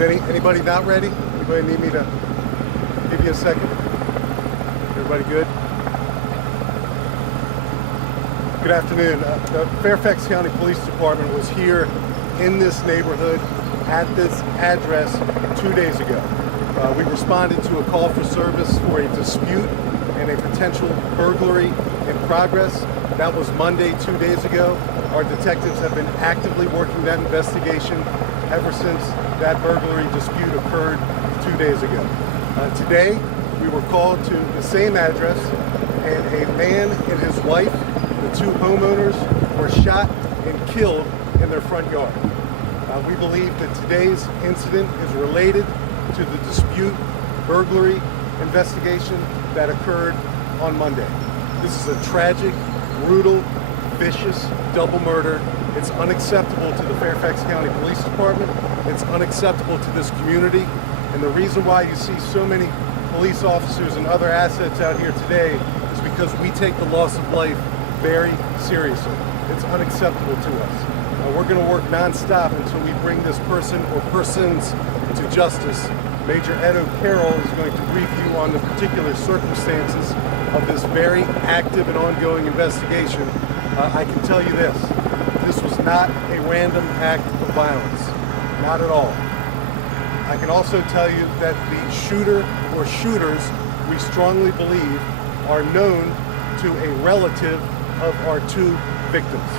Is anybody not ready? Anybody need me to give you a second? Everybody good? Good afternoon. The Fairfax County Police Department was here in this neighborhood at this address 2 days ago. We responded to a call for service for a dispute and a potential burglary in progress. That was Monday 2 days ago. Our detectives have been actively working that investigation ever since that burglary dispute occurred 2 days ago. Today, we were called to the same address, and a man and his wife, the two homeowners, were shot and killed in their front yard. We believe that today's incident is related to the dispute burglary investigation that occurred on Monday. This is a tragic, brutal, vicious double murder. It's unacceptable to the Fairfax County Police Department. It's unacceptable to this community. And the reason why you see so many police officers and other assets out here today is because we take the loss of life very seriously. It's unacceptable to us. We're going to work non-stop until we bring this person or persons to justice. Major Ed O'Carroll is going to brief you on the particular circumstances of this very active and ongoing investigation. I can tell you this was not a random act of violence, not at all. I can also tell you that the shooter or shooters, we strongly believe, are known to a relative of our two victims.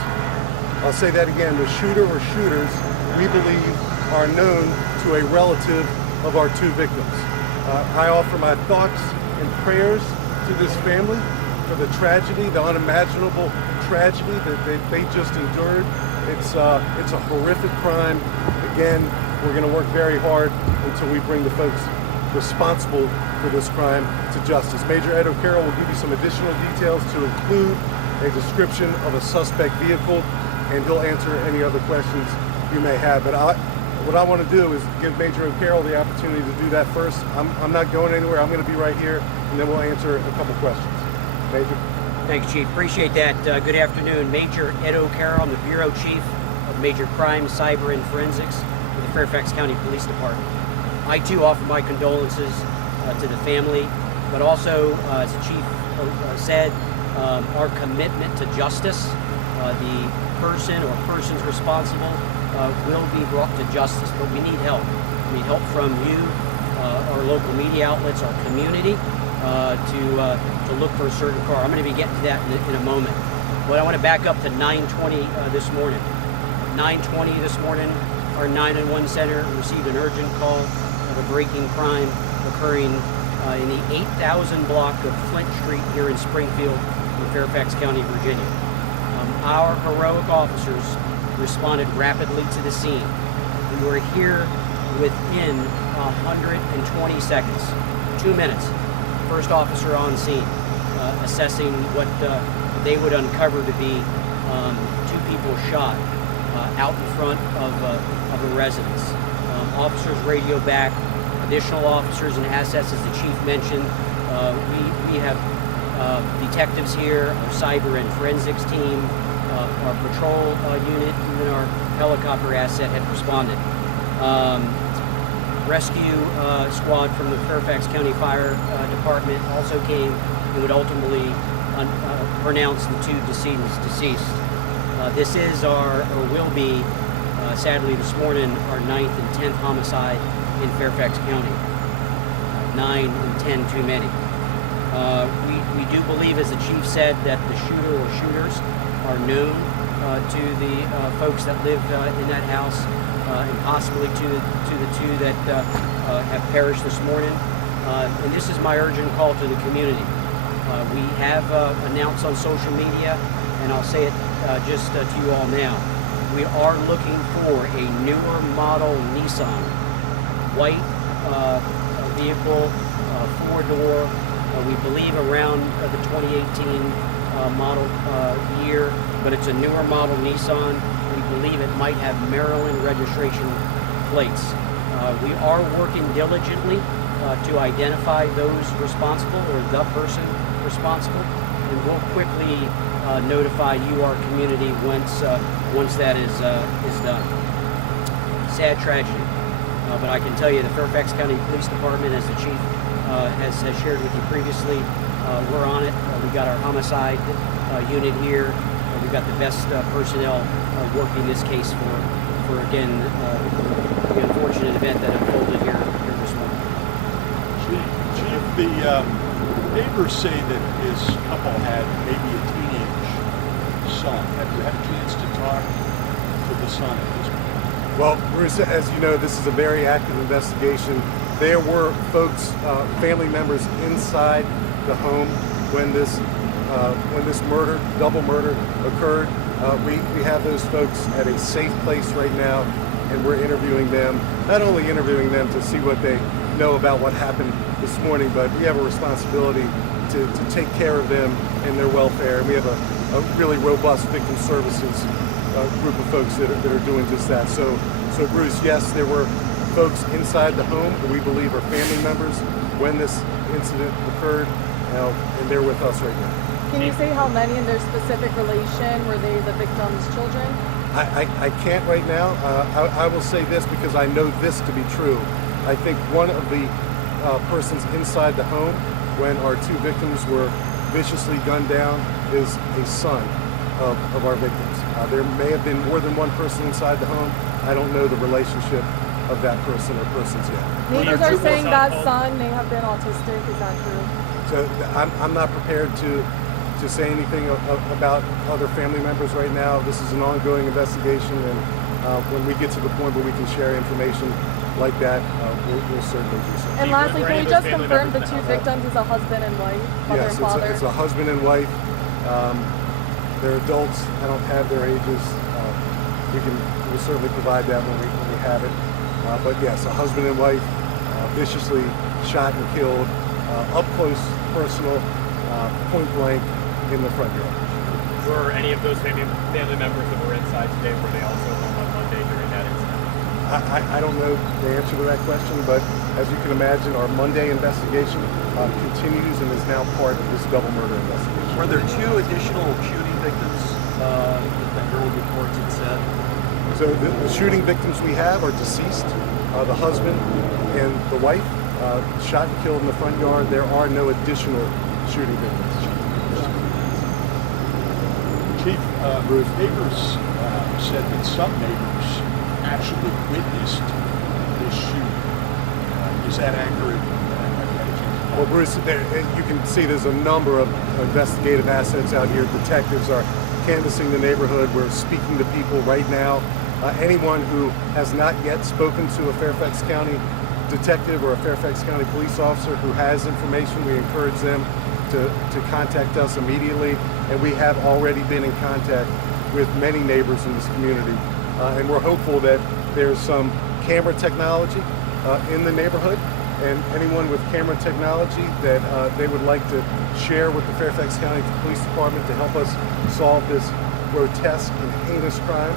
I'll say that again, the shooter or shooters, we believe, are known to a relative of our two victims. I offer my thoughts and prayers to this family for the tragedy, the unimaginable tragedy that they just endured. It's a horrific crime. Again, we're going to work very hard until we bring the folks responsible for this crime to justice. Major Ed O'Carroll will give you some additional details to include a description of a suspect vehicle, and he'll answer any other questions you may have. But what I want to do is give Major O'Carroll the opportunity to do that first. I'm not going anywhere. I'm going to be right here, and then we'll answer a couple questions. Major? Thank you, Chief. Appreciate that. Good afternoon. Major Ed O'Carroll. I'm the Bureau Chief of Major Crime, Cyber, and Forensics for the Fairfax County Police Department. I, too, offer my condolences to the family, but also, as the Chief said, our commitment to justice. The person or persons responsible will be brought to justice, but we need help. We need help from you, our local media outlets, our community, to look for a certain car. I'm going to be getting to that in a moment. But I want to back up to 9:20 this morning. 9:20 this morning, our 911 center received an urgent call of a breaking crime occurring in the 8000 block of Flint Street here in Springfield, in Fairfax County, Virginia. Our heroic officers responded rapidly to the scene. We were here within 120 seconds, 2 minutes. First officer on scene, assessing what they would uncover to be two people shot out in front of a residence. Officers radio back, additional officers and assets, as the Chief mentioned. We have detectives here, our cyber and forensics team, our patrol unit, even our helicopter asset had responded. Rescue squad from the Fairfax County Fire Department also came and would ultimately pronounce the two decedents deceased. This is or will be, sadly this morning, our 9th and 10th homicide in Fairfax County. 9 and 10 too many. We do believe, as the Chief said, that the shooter or shooters are known to the folks that live in that house, and possibly to the two that have perished this morning. And this is my urgent call to the community. We have announced on social media, and I'll say it just to you all now. We are looking for a newer model Nissan, white vehicle, four-door. We believe around the 2018 model year, but it's a newer model Nissan. We believe it might have Maryland registration plates. We are working diligently to identify those responsible or the person responsible, and we'll quickly notify you, our community, once that is done. Sad tragedy. But I can tell you the Fairfax County Police Department, as the chief has shared with you previously, we're on it. We got our homicide unit here. We've got the best personnel working this case for again, the unfortunate event that unfolded here this morning. Chief, the neighbors say that this couple had maybe a teenage son. Have you had a chance to talk to the son at this point? Well, Bruce, as you know, this is a very active investigation. There were folks, family members inside the home when this murder, double murder, occurred. We have those folks at a safe place right now, and we're interviewing them. Not only interviewing them to see what they know about what happened this morning, but we have a responsibility to take care of them and their welfare. And we have a really robust victim services group of folks that are doing just that. So Bruce, yes, there were folks inside the home that we believe are family members when this incident occurred, and they're with us right now. Can you say how many in their specific relation? Were they the victim's children? I can't right now. I will say this because I know this to be true. I think one of the persons inside the home when our two victims were viciously gunned down is a son of our victims. There may have been more than one person inside the home. I don't know the relationship of that person or persons yet. Neighbors are saying that son may have been autistic. Is that true? So I'm not prepared to say anything about other family members right now. This is an ongoing investigation, and when we get to the point where we can share information like that, we'll certainly do so. And lastly, can we just confirm the two victims is a husband and wife, mother yes, and father? it's a husband and wife. They're adults. I don't have their ages. We'll certainly provide that when we have it. But yes, a husband and wife viciously shot and killed, up close, personal, point blank in the front yard. Were any of those family members that were inside today, were they also home on Monday during that incident? I don't know the answer to that question, but as you can imagine, our Monday investigation continues and is now part of this double murder investigation. Were there two additional shooting victims that early reports had said? So the shooting victims we have are deceased, the husband and the wife, shot and killed in the front yard. There are no additional shooting victims. Chief, Bruce, neighbors said that some neighbors actually witnessed this shooting. Is that accurate? Well, Bruce, you can see there's a number of investigative assets out here. Detectives are canvassing the neighborhood. We're speaking to people right now. Anyone who has not yet spoken to a Fairfax County detective or a Fairfax County police officer who has information, we encourage them to contact us immediately. And we have already been in contact with many neighbors in this community. And we're hopeful that there's some camera technology in the neighborhood, and anyone with camera technology that they would like to share with the Fairfax County Police Department to help us solve this grotesque and heinous crime,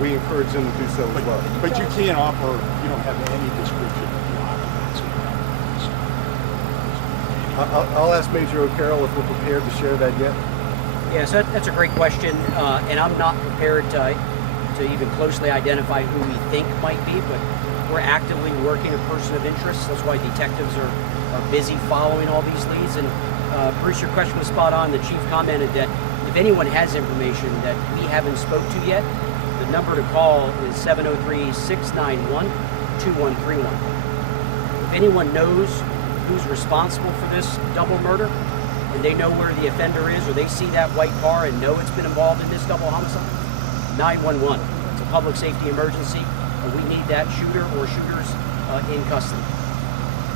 we encourage them to do so as well. But you can't offer, you don't have any description of the occupants. I'll ask Major O'Carroll if we're prepared to share that yet. Yeah, so that's a great question, and I'm not prepared to even closely identify who we think might be, but we're actively working a person of interest. That's why detectives are busy following all these leads. And Bruce, your question was spot on. The chief commented that if anyone has information that we haven't spoke to yet, the number to call is 703-691-2131. If anyone knows who's responsible for this double murder, and they know where the offender is, or they see that white car and know it's been involved in this double homicide, 911. It's a public safety emergency, and we need that shooter or shooters in custody.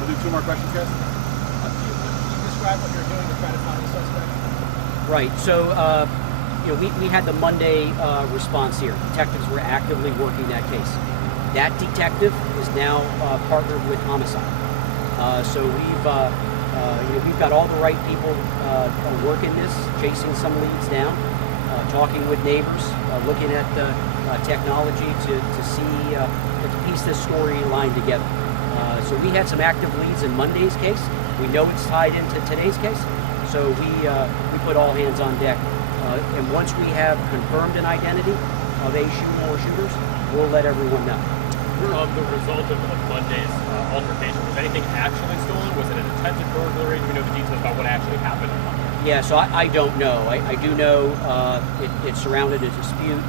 We'll do two more questions, guys. Can you describe what you're doing to try to find the suspect? Right. So, we had the Monday response here. Detectives were actively working that case. That detective is now partnered with homicide. So we've got all the right people working this, chasing some leads down, talking with neighbors, looking at technology to see to piece this storyline together. So we had some active leads in Monday's case. We know it's tied into today's case. So we put all hands on deck. And once we have confirmed an identity of a shooter or shooters, we'll let everyone know. of the result of Monday's altercation? Was anything actually stolen? Was it an attempted burglary? Do we know the details about what actually happened on Monday? Yeah, so I don't know. I do know it surrounded a dispute,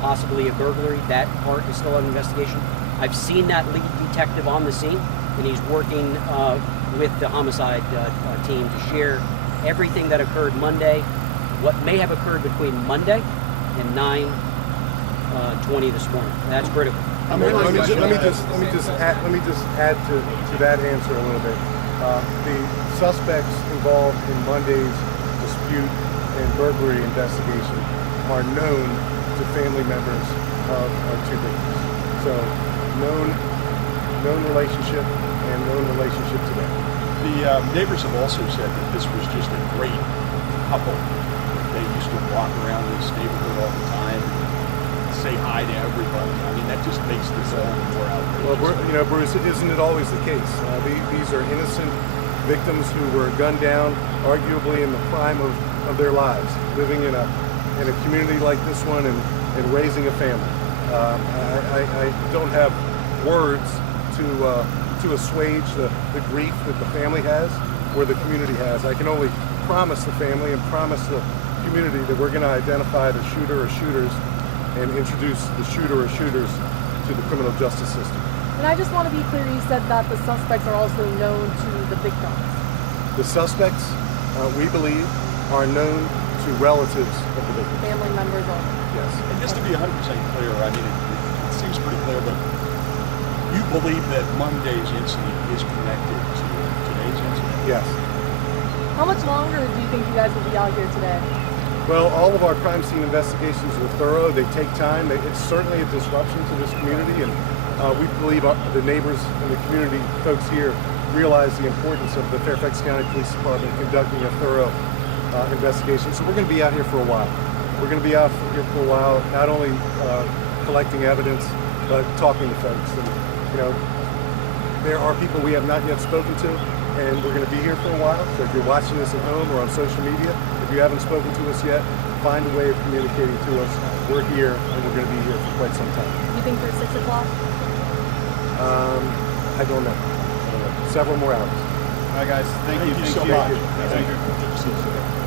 possibly a burglary. That part is still under investigation. I've seen that lead detective on the scene, and he's working with the homicide team to share everything that occurred Monday, what may have occurred between Monday and 9:20 this morning. That's critical. Let me just add to that answer a little bit. The suspects involved in Monday's dispute and burglary investigation are known to family members of our two victims. So known relationship and known relationship to them. The neighbors have also said that this was just a great couple. They used to walk around this neighborhood all the time, say hi to everybody. I mean, that just makes this all more outrageous. Well, Bruce, isn't it always the case? These are innocent victims who were gunned down, arguably in the prime of their lives, living in a community like this one and raising a family. I don't have words to assuage the grief that the family has or the community has. I can only promise the family and promise the community that we're going to identify the shooter or shooters and introduce the shooter or shooters to the criminal justice system. And I just want to be clear, you said that the suspects are also known to the victims. The suspects, we believe, are known to relatives of the victims. Family members only. Yes. And just to be 100% clear, I mean, it seems pretty clear, but you believe that Monday's incident is connected to today's incident? Yes. How much longer do you think you guys will be out here today? Well, all of our crime scene investigations are thorough. They take time. It's certainly a disruption to this community, and we believe the neighbors and the community folks here realize the importance of the Fairfax County Police Department conducting a thorough investigation. So we're going to be out here for a while. We're going to be out here for a while, not only collecting evidence, but talking to folks. And, there are people we have not yet spoken to, and we're going to be here for a while. So if you're watching this at home or on social media, if you haven't spoken to us yet, find a way of communicating to us. We're here, and we're going to be here for quite some time. You think through 6 o'clock? I don't know. Several more hours. All right, guys. Thank you so much. Thank you.